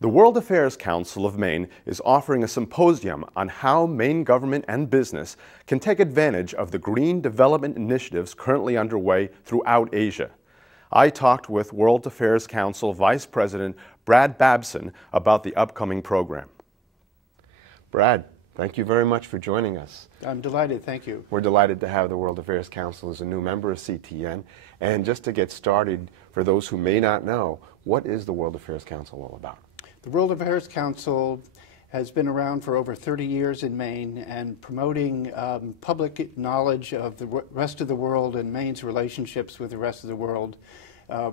The World Affairs Council of Maine is offering a symposium on how Maine government and business can take advantage of the green development initiatives currently underway throughout Asia. I talked with World Affairs Council Vice President Brad Babson about the upcoming program. Brad, thank you very much for joining us. I'm delighted, thank you. We're delighted to have the World Affairs Council as a new member of CTN. And just to get started, for those who may not know, what is the World Affairs Council all about? The World Affairs Council has been around for over 30 years in Maine and promoting public knowledge of the rest of the world and Maine's relationships with the rest of the world,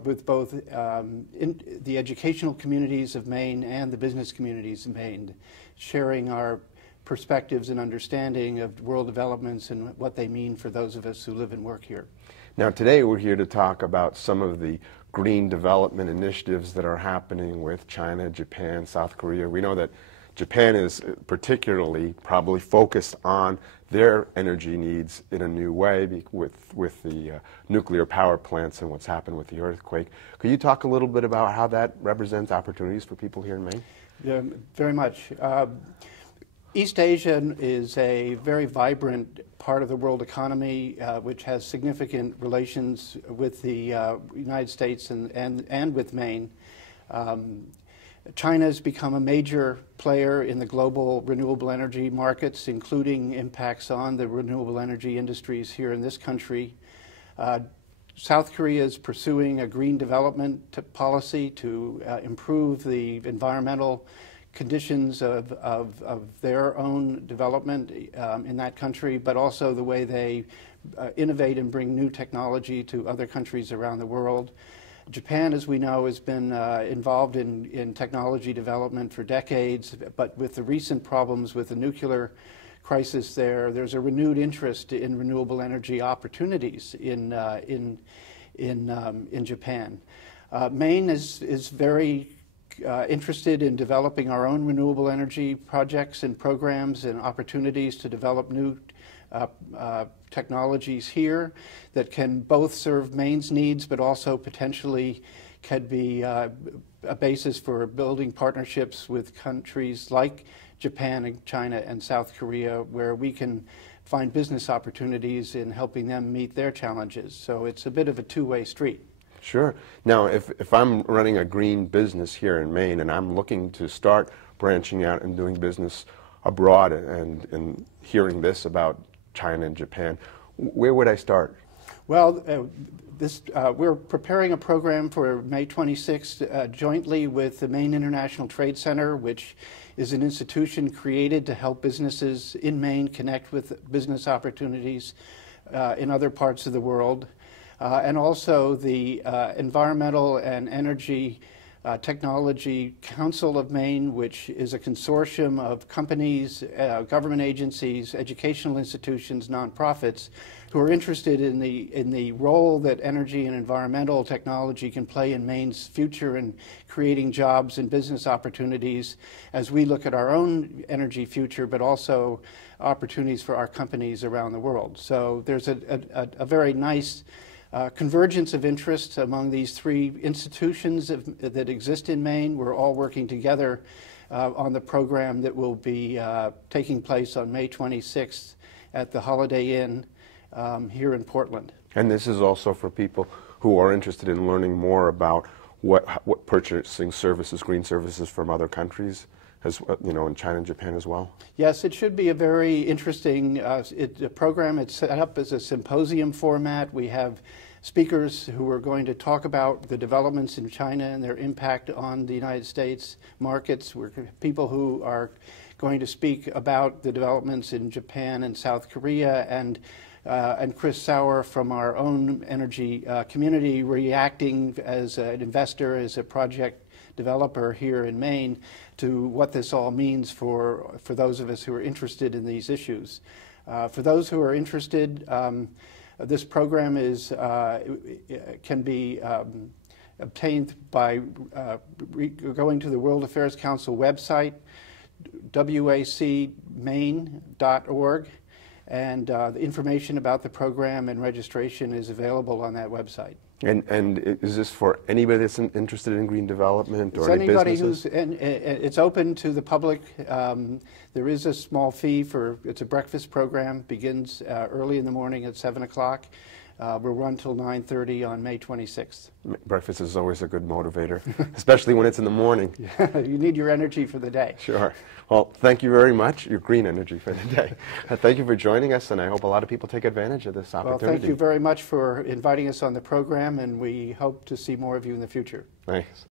with both in the educational communities of Maine and the business communities of Maine, sharing our perspectives and understanding of world developments and what they mean for those of us who live and work here. Now today we're here to talk about some of the green development initiatives that are happening with China, Japan, South Korea. We know that Japan is particularly probably focused on their energy needs in a new way with the nuclear power plants and what's happened with the earthquake. Could you talk a little bit about how that represents opportunities for people here in Maine? Yeah, very much. East Asia is a very vibrant part of the world economy, which has significant relations with the United States and with Maine. China has become a major player in the global renewable energy markets, including impacts on the renewable energy industries here in this country. South Korea is pursuing a green development policy to improve the environmental conditions of their own development in that country, but also the way they innovate and bring new technology to other countries around the world. Japan, as we know, has been involved in technology development for decades, but with the recent problems with the nuclear crisis there's a renewed interest in renewable energy opportunities in Japan. Maine is very interested in developing our own renewable energy projects and programs and opportunities to develop new technologies here that can both serve Maine's needs but also potentially could be a basis for building partnerships with countries like Japan and China and South Korea, where we can find business opportunities in helping them meet their challenges. So it's a bit of a two-way street. Sure. Now, if I'm running a green business here in Maine and I'm looking to start branching out and doing business abroad and hearing this about China and Japan, where would I start? Well, we're preparing a program for May 26th jointly with the Maine International Trade Center, which is an institution created to help businesses in Maine connect with business opportunities in other parts of the world. And also the Environmental and Energy Technology Council of Maine, which is a consortium of companies, government agencies, educational institutions, nonprofits, who are interested in the role that energy and environmental technology can play in Maine's future in creating jobs and business opportunities as we look at our own energy future, but also opportunities for our companies around the world. So there's a very nice convergence of interests among these three institutions that exist in Maine. We're all working together on the program that will be taking place on May 26th at the Holiday Inn here in Portland. And this is also for people who are interested in learning more about what purchasing services, green services from other countries, as you know, in China and Japan as well? Yes, it should be a very interesting program. It's set up as a symposium format. We have speakers who are going to talk about the developments in China and their impact on the United States markets. We're people who are going to speak about the developments in Japan and South Korea, and Chris Sauer from our own energy community, reacting as an investor, as a project developer here in Maine, to what this all means for those of us who are interested in these issues. For those who are interested, this program can be obtained by going to the World Affairs Council website, wacmaine.org, and the information about the program and registration is available on that website. And is this for anybody that's interested in green development or It's any anybody businesses? it's open to the public. There is a small fee it's a breakfast program, begins early in the morning at 7 o'clock. We'll run till 9:30 on May 26th. Breakfast is always a good motivator, especially when it's in the morning. You need your energy for the day. Sure. Well, thank you very much, your green energy for the day. Thank you for joining us, and I hope a lot of people take advantage of this opportunity. Well, thank you very much for inviting us on the program, and we hope to see more of you in the future. Thanks.